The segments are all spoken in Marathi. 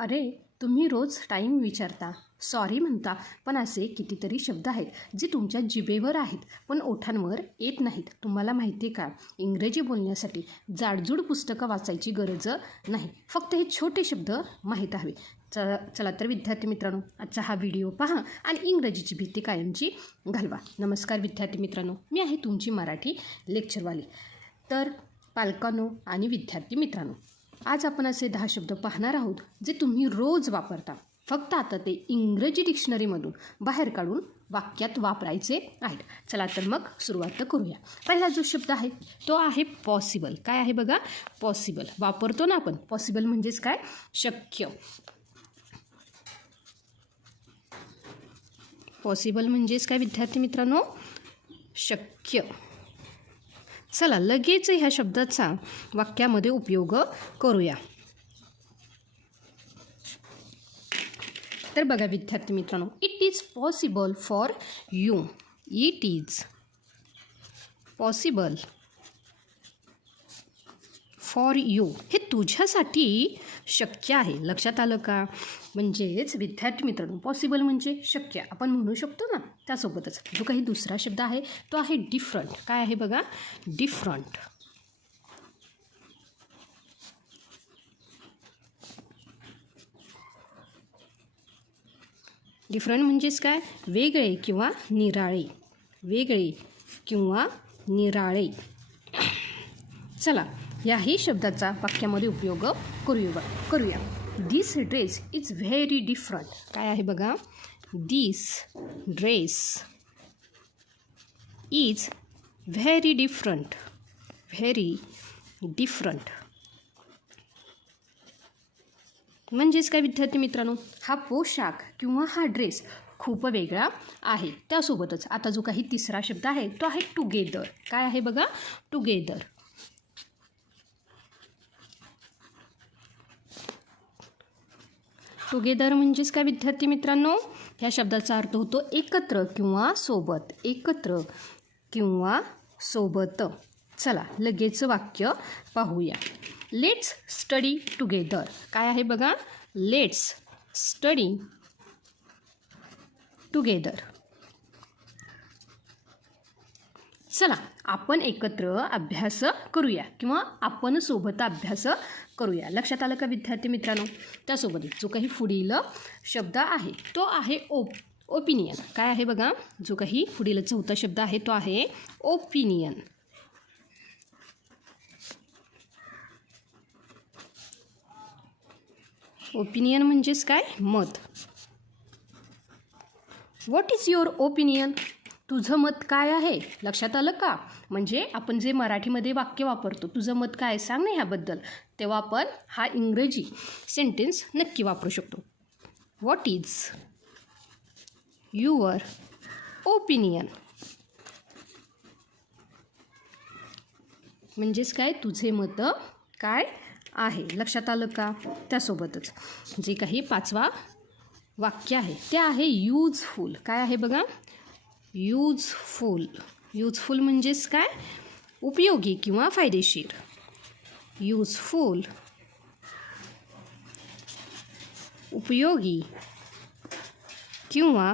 अरे, तुम्ही रोज टाईम विचारता, सॉरी म्हणता, पण असे कितीतरी शब्द आहेत जे तुमच्या जिभेवर आहेत पण ओठांवर येत नाहीत. तुम्हाला माहिती आहे का, इंग्रजी बोलण्यासाठी जाडजूड पुस्तकं वाचायची गरज नाही, फक्त हे छोटे शब्द माहीत हवे. चला तर विद्यार्थी मित्रांनो, आजचा हा व्हिडिओ पहा आणि इंग्रजीची भीती कायमची घालवा. नमस्कार विद्यार्थी मित्रांनो, मी आहे तुमची मराठी लेक्चरवाली. तर पालकांनो आणि विद्यार्थी मित्रांनो, आज आपण असे 10 शब्द पाहणार आहोत जे तुम्ही रोज वापरता, फक्त आता ते इंग्रजी डिक्शनरीमधून बाहेर काढून वाक्यात वापरायचे आहेत. चला तर मग सुरुवात करूया. पहिला जो शब्द आहे तो आहे पॉसिबल. काय आहे बघा, पॉसिबल वापरतो ना आपण. पॉसिबल म्हणजेच काय, शक्य. पॉसिबल म्हणजेच काय विद्यार्थी मित्रांनो, शक्य. चला लगेच ह्या शब्दाचा वाक्यामध्ये उपयोग करूया. तर बघा विद्यार्थी मित्रांनो, it is possible for you. It is possible for you. हे तुझ्यासाठी शक्य आहे. लक्षात आलं का? म्हणजेच विद्यार्थी मित्रांनो, पॉसिबल म्हणजे शक्य आपण म्हणू शकतो ना. त्यासोबतच जो काही दुसरा शब्द आहे तो आहे डिफरंट. काय आहे बघा, डिफरंट. डिफरंट म्हणजेच काय, वेगळे किंवा निराळे. वेगळे किंवा निराळे. चला याही शब्दाचा वाक्यामध्ये उपयोग करूया. This dress is very different. काय आहे बघा, this dress is very different. Very different म्हणजेच काय विद्यार्थी मित्रांनो, हा पोशाख किंवा हा ड्रेस खूप वेगळा आहे. त्यासोबतच आता जो काही तिसरा शब्द आहे तो आहे टुगेदर. काय आहे बघा, टुगेदर. टुगेदर म्हणजेच काय विद्यार्थी मित्रांनो, ह्या शब्दाचा अर्थ होतो एकत्र किंवा सोबत. एकत्र किंवा सोबत. चला लगेच वाक्य पाहूया. Let's study together. काय आहे बघा, लेट्स स्टडी टुगेदर. चला आपण एकत्र अभ्यास करूया किंवा आपण सोबत अभ्यास करूया. लक्षात आलं का विद्यार्थी मित्रांनो? त्यासोबत जो काही पुढील शब्द आहे तो आहे ओपिनियन. काय आहे बघा, जो काही पुढील चौथा शब्द आहे तो आहे ओपिनियन. ओपिनियन म्हणजेच काय, मत. What is your opinion. तुझं मत काय आहे. लक्षात आलं का? म्हणजे आपण जे मराठीमध्ये वाक्य वापरतो, तुझं मत काय सांग ना ह्याबद्दल, तेव्हा आपण हा इंग्रजी सेंटेन्स नक्की वापरू शकतो. व्हॉट इज युअर ओपिनियन म्हणजेच काय, तुझे मत काय आहे. लक्षात आलं का? त्यासोबतच जे काही पाचवा वाक्य आहे ते आहे यूजफुल. काय आहे बघा, यूजफुल. यूजफुल म्हणजेच काय, उपयोगी किंवा फायदेशीर. यूजफुल, उपयोगी किंवा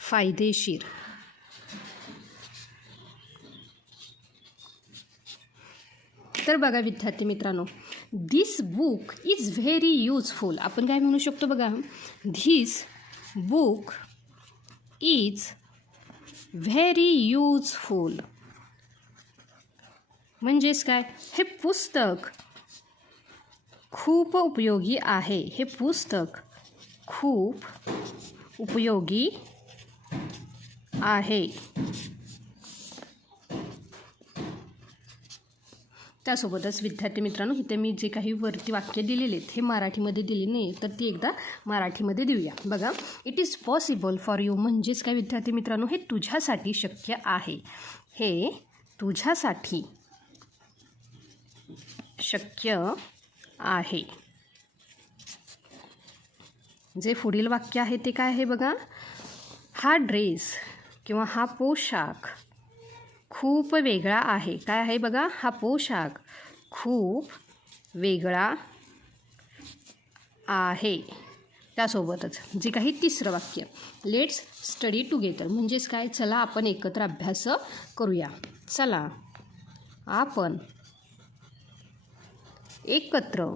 फायदेशीर. तर बघा विद्यार्थी मित्रांनो, this book is very useful. आपण काय म्हणू शकतो बघा, this book is very useful. म्हणजेच काय, हे पुस्तक खूप उपयोगी आहे. हे पुस्तक खूप उपयोगी आहे. त्यासोबतच विद्यार्थी मित्रांनो, इथे मी जे काही वरती वाक्य दिलेले आहेत हे मराठीमध्ये दिले नाही, तर ती एकदा मराठीमध्ये देऊया. बघा, it is possible for you म्हणजेच काय विद्यार्थी मित्रांनो, हे तुझ्यासाठी शक्य आहे. हे तुझ्यासाठी शक्य आहे. जे पुढील वाक्य आहे ते काय आहे बघा, हा ड्रेस किंवा हा पोशाख खूप वेगळा आहे. काय आहे बघा, हा पोशाख खूप वेगळा आहे. त्यासोबतच जे काही तिसरं वाक्य, लेट्स स्टडी टुगेदर म्हणजेच काय, चला आपण एकत्र अभ्यास करूया. चला आपण एकत्र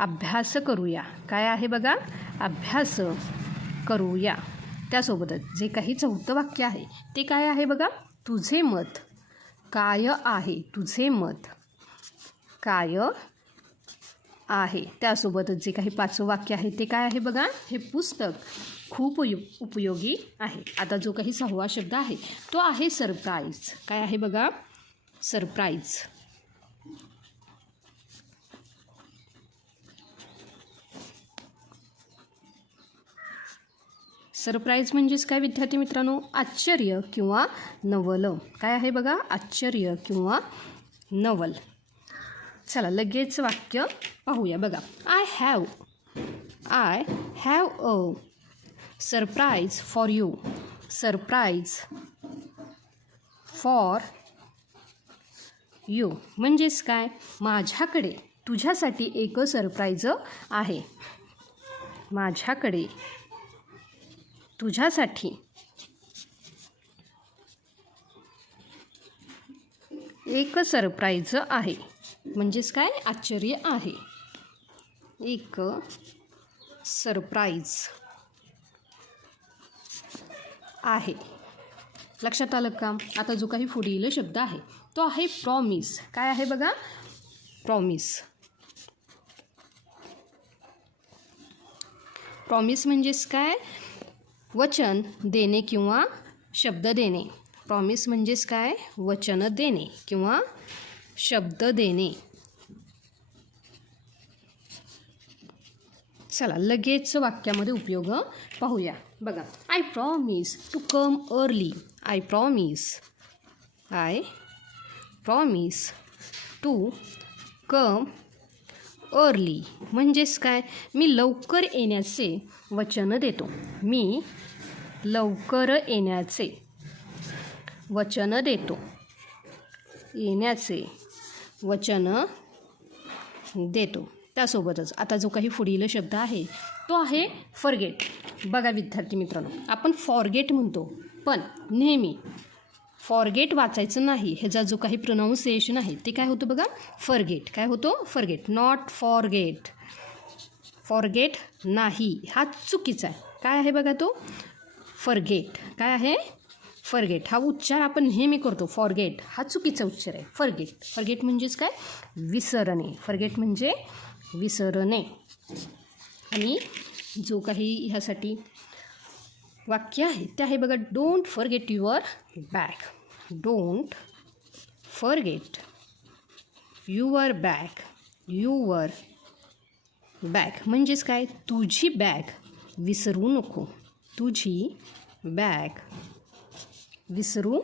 अभ्यास करूया. काय आहे बघा, अभ्यास करूया. त्यासोबतच जे काही चौथं वाक्य आहे ते काय आहे बघा, तुझे मत काय आहे, तुझे मत काय आहे. त्यासोबतच जे काही पाचवं वाक्य आहे ते काय आहे बघा, हे पुस्तक खूप उपयोगी आहे. आता जो काही सहावा शब्द आहे तो आहे सरप्राईज. काय आहे बघा, सरप्राईज. सरप्राईज म्हणजेच काय विद्यार्थी मित्रांनो, आश्चर्य किंवा नवल. काय आहे बघा, आश्चर्य किंवा नवल. चला लगेच वाक्य पाहूया बघा. I have a surprise for you. Surprise for you म्हणजेच काय, माझ्याकडे तुझ्यासाठी एक सरप्राईज आहे. माझ्याकडे तुझ्यासाठी एक सरप्राईज आहे. म्हणजेच काय, आश्चर्य आहे. एक सरप्राईज आहे. लक्षात आलं का. आता जो काही पुढील शब्द आहे तो आहे प्रॉमिस. काय आहे बघा, प्रॉमिस. प्रॉमिस म्हणजेच काय, वचन देणे किंवा शब्द देणे. प्रॉमिस म्हणजेच काय, वचन देणे किंवा शब्द देणे. चला लगेच वाक्यामध्ये उपयोग पाहूया बघा. I promise to come early. I promise to come early म्हणजेच काय, मी लवकर येण्याचे वचन देतो. मी लवकर येण्याचे वचन देतो. येण्याचे वचन देतो. त्यासोबतच आता जो काही पुढील शब्द आहे तो आहे फॉरगेट. बघा विद्यार्थी मित्रांनो, आपण फॉरगेट म्हणतो पण नेहमी फॉरगेट वाचायचं नाही. ह्याचा जो काही प्रोनाऊन्सिएशन आहे ते काय होतं बघा, फॉरगेट. काय होतो, फॉरगेट, नॉट फॉरगेट. फॉरगेट नाही, हा चुकीचा आहे. काय आहे बघा तो, फॉरगेट. काय आहे, फॉरगेट. हा उच्चार आपण नेहमी करतो. फॉरगेट हा चुकीचा उच्चार आहे. फॉरगेट. फॉरगेट म्हणजेच काय, विसरणे. फॉरगेट म्हणजे विसरणे. आणि जो काही ह्यासाठी वाक्य आहे ते आहे बघा, don't forget your bag. Don't forget your bag. Your bag म्हणजेच काय, तुझी बॅग विसरू नको. तुझी बॅग विसरू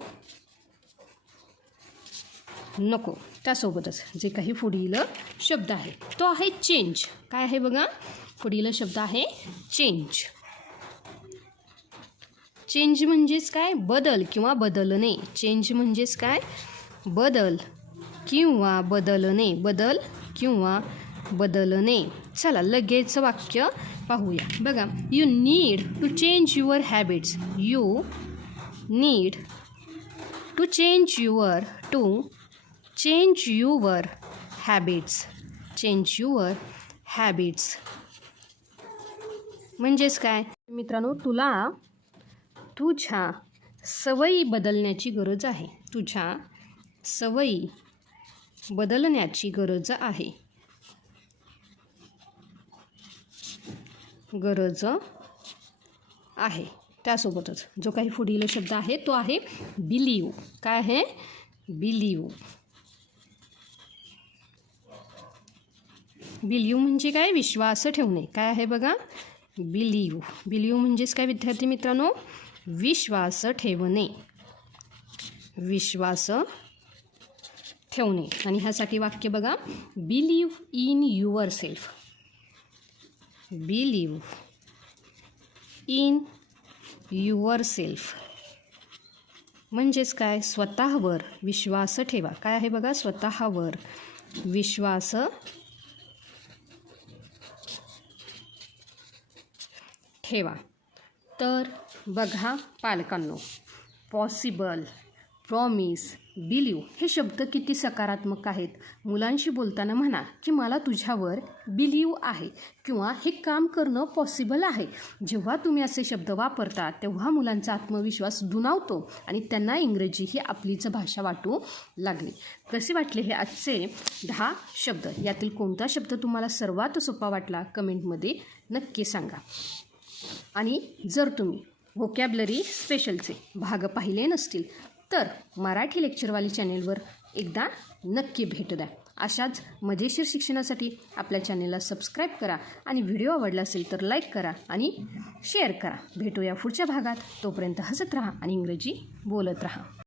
नको. त्यासोबतच जे काही पुढील शब्द आहे तो आहे चेंज. काय आहे बघा, पुढील शब्द आहे चेंज. चेंज म्हणजेच काय, बदल किंवा बदलणे. चेंज म्हणजेच काय, बदल किंवा बदलणे. बदल किंवा बदलणे. चला लगेच वाक्य पाहूया बघा. You need to change your habits. You need to change your habits. Change your habits म्हणजेच काय मित्रांनो, तुला तुझ्या सवयी बदलण्याची गरज आहे. तुझ्या सवयी बदलण्याची गरज आहे. गरज आहे. त्यासोबतच जो काही पुढील शब्द आहे तो आहे बिलीव. काय आहे, बिलीव. बिलीव म्हणजे काय, विश्वास ठेवणे. काय आहे बघा, बिलीव. बिलीव म्हणजेच काय विद्यार्थी मित्रांनो, विश्वास ठेवणे. विश्वास ठेवणे. आणि ह्यासाठी वाक्य बघा, believe in your self. Believe in your self म्हणजेच काय, स्वतःवर विश्वास ठेवा. काय आहे बघा, स्वतःवर विश्वास ठेवा. तर बघा पालकांनो, पॉसिबल, प्रॉमिस, बिलीव हे शब्द किती सकारात्मक आहेत. मुलांशी बोलताना म्हणा की मला तुझ्यावर बिलीव आहे किंवा हे काम करणं पॉसिबल आहे. जेव्हा तुम्ही असे शब्द वापरता तेव्हा मुलांचा आत्मविश्वास दुणावतो आणि त्यांना इंग्रजी ही आपलीच भाषा वाटू लागली. कसे वाटले हे आजचे 10 शब्द? यातील कोणता शब्द तुम्हाला सर्वात सोपा वाटला कमेंटमध्ये नक्की सांगा. आणि जर तुम्ही व्होकॅब्लरी स्पेशलचे भाग पाहिले नसतील तर मराठी लेक्चरवाली चॅनेलवर एकदा नक्की भेट द्या. अशाच मजेशीर शिक्षणासाठी आपल्या चॅनेलला सबस्क्राईब करा आणि व्हिडिओ आवडला असेल तर लाईक करा आणि शेअर करा. भेटूया पुढच्या भागात. तोपर्यंत हसत राहा आणि इंग्रजी बोलत राहा.